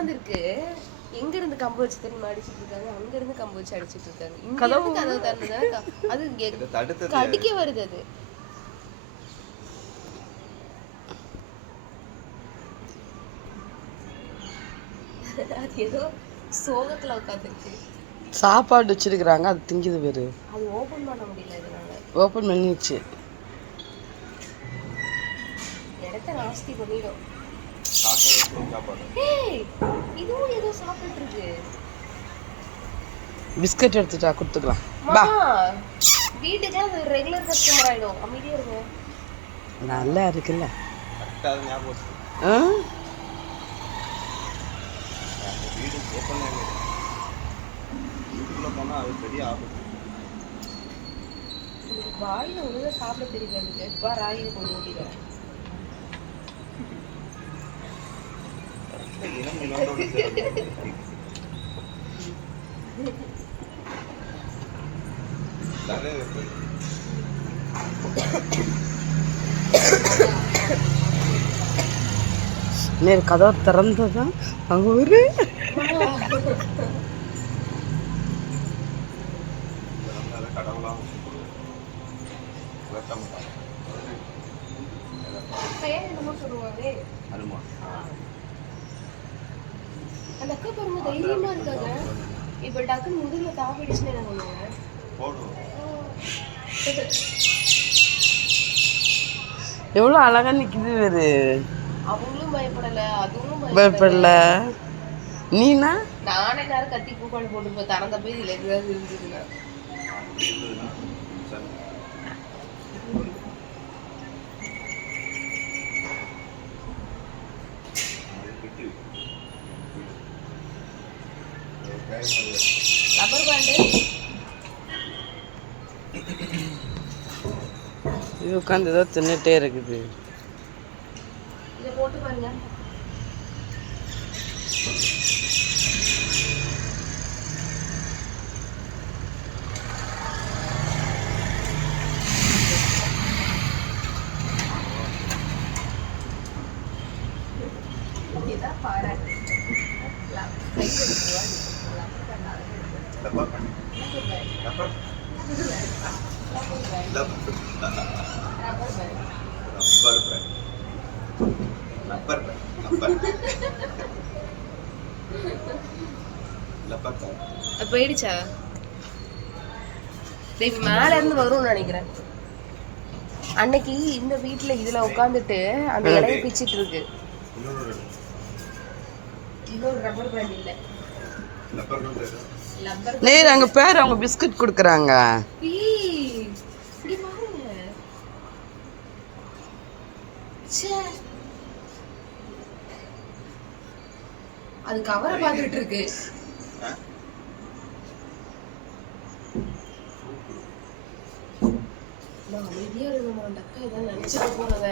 உட்கார்ந்து இருக்கு. எங்க இருந்து கம்பு வச்சு தெரியுமா அடிச்சிட்டு இருக்காங்க? அங்க இருந்து கம்பு வச்சு அடிச்சிட்டு இருக்காங்க. இங்க இருந்து கதவு திறந்துதான் அது கடிக்க வருது. அது ஏதோ சோகத்துல உட்காந்துருக்கு. சாப்பாடு வச்சிருக்கிறாங்க, அது திங்குது பேரு. அது ஓபன் பண்ண முடியல, இதனால ஓபன் பண்ணிடுச்சு. இடத்த நாஸ்தி பண்ணிடும். இதுவும் ஏதோ சாப்பிட்டு இருக்கு. பிஸ்கட் எடுத்துட்டா கொடுத்துக்கலாம். வீட்டுக்குலாம் அது ரெகுலர் கஸ்டமர் ஆயிடும். அமைதியா இருக்கும். நல்லா இருக்குல்ல. வாயில ஒழுங்கா சாப்பிட தெரியல. எனக்கு ராயில கொண்டு ஓட்டிடுறேன். நேர் கதவு திறந்ததான் அங்க ஒரு அந்த அக்கா பாருங்க தைரியமா இருக்காங்க. இப்ப டக்குன்னு முதுகுல தாப்பிடுச்சுன்னு என்ன பண்ணுவாங்க? எவ்வளவு அழகா நிக்குது வேறு. அவங்களும் பயப்படல, அதுவும் பயப்படல. நீனா நானே நேரம் கத்தி பூக்காடு போட்டு திறந்த போய் இதுல எதாவது இருந்ததுன்னா ரப்பர் பேண்டு இது உட்காந்து ஏதோ தின்னுட்டே இருக்குது. இதை போட்டு பாருங்க. இதான் பாராட்டு. போயிடுச்சா? மேல இருந்து வரும்னு நினைக்கிறேன். அன்னைக்கு இந்த வீட்டுல இதுல உட்காந்துட்டு அந்த இலையை பிச்சிட்டு இருக்கு. இன்னொரு ரப்பர் பேண்ட் இல்ல. நேர் அங்க பேர் அவங்க பிஸ்கட் கொடுக்குறாங்க. அது கவரை பார்த்துட்டு இருக்கு. அமைதியா இருக்க மாட்டேன். அக்கா இதான் நினைச்சிட்டு போறத